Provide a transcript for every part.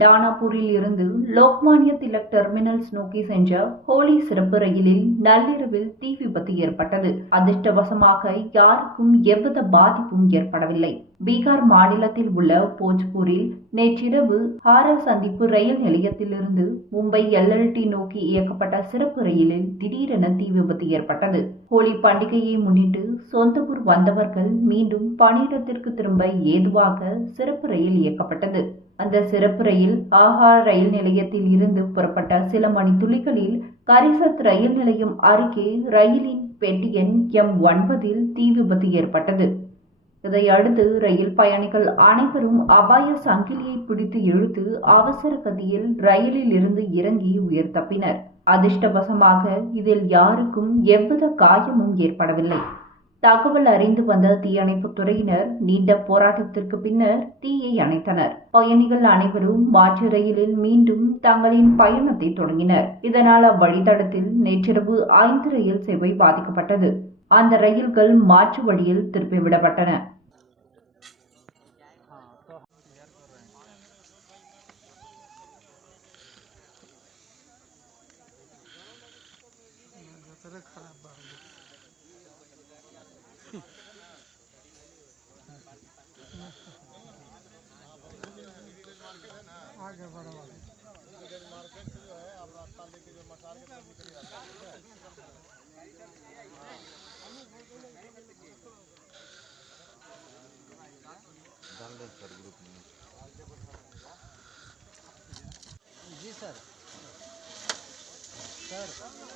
டானாபூரில் இருந்து லோக்மானிய திலக் டெர்மினல்ஸ் நோக்கி சென்ற ஹோலி சிறப்பு ரயிலில் நள்ளிரவில் தீ விபத்து ஏற்பட்டது. அதிர்ஷ்டவசமாக யாருக்கும் எவ்வித பாதிப்பும் ஏற்படவில்லை. பீகார் மாநிலத்தில் உள்ள போஜ்பூரில் நேற்றிரவு ஹாரா சந்திப்பு ரயில் நிலையத்திலிருந்து மும்பை எல்எல்டி நோக்கி இயக்கப்பட்ட சிறப்பு ரயிலில் திடீரென தீ விபத்து ஏற்பட்டது. ஹோலி பண்டிகையை முன்னிட்டு சொந்த ஊர் வந்தவர்கள் மீண்டும் பணியிடத்திற்கு திரும்ப ஏதுவாக சிறப்பு ரயில் இயக்கப்பட்டது. அந்த சிறப்பு ரயில் ஆஹா ரயில் நிலையத்தில் இருந்து புறப்பட்ட சில மணி துளிகளில் கரிசத் ரயில் நிலையம் அருகே ரயிலின் பெட்டி எண் எம் ஒன்பதில் தீ விபத்து ஏற்பட்டது. இதையடுத்து ரயில் பயணிகள் அனைவரும் அபாய சங்கிலியை பிடித்து இழுத்து அவசர கதியில் ரயிலில் இருந்து இறங்கி உயிர் தப்பினர். அதிர்ஷ்டவசமாக இதில் யாருக்கும் எவ்வித காயமும் ஏற்படவில்லை. தகவல் அறிந்து வந்த தீயணைப்புத் துறையினர் நீண்ட போராட்டத்திற்கு பின்னர் தீயை அணைத்தனர் பயணிகள் அனைவரும் மாற்று ரயிலில் மீண்டும் தங்களின் பயணத்தை தொடங்கினர் இதனால் அவ்வழித்தடத்தில் நேற்றிரவு ஐந்து ரயில் சேவை பாதிக்கப்பட்டது அந்த ரயில்கள் மாற்று வழியில் திருப்பிவிடப்பட்டன तरह खराब अध्यक्ष जो है, आप रास्ता लेके जो मसाल के तरफ़ निकल जाता है। सर ग्रुप में जी सर। सर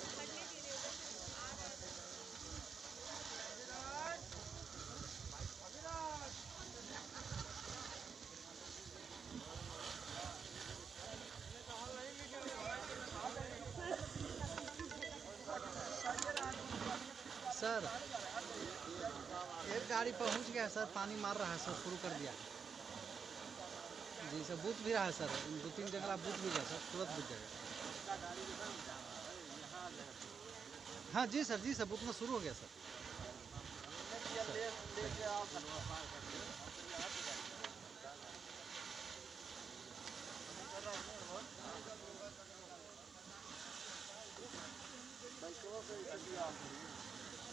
एक गाड़ी पहुँच गया, सर। पानी मार रहा है, सर। शुरू कर दिया। जी, सर। बुझ भी रहा है, सर। दो तीन जगह बुझ भी गया, सर। तुरंत बुझ जाएगा हाँ जी, सर। जी, सर। बुझना शुरू हो गया, सर।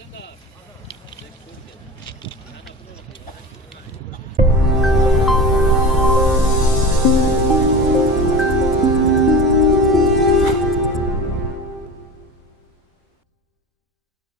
真的。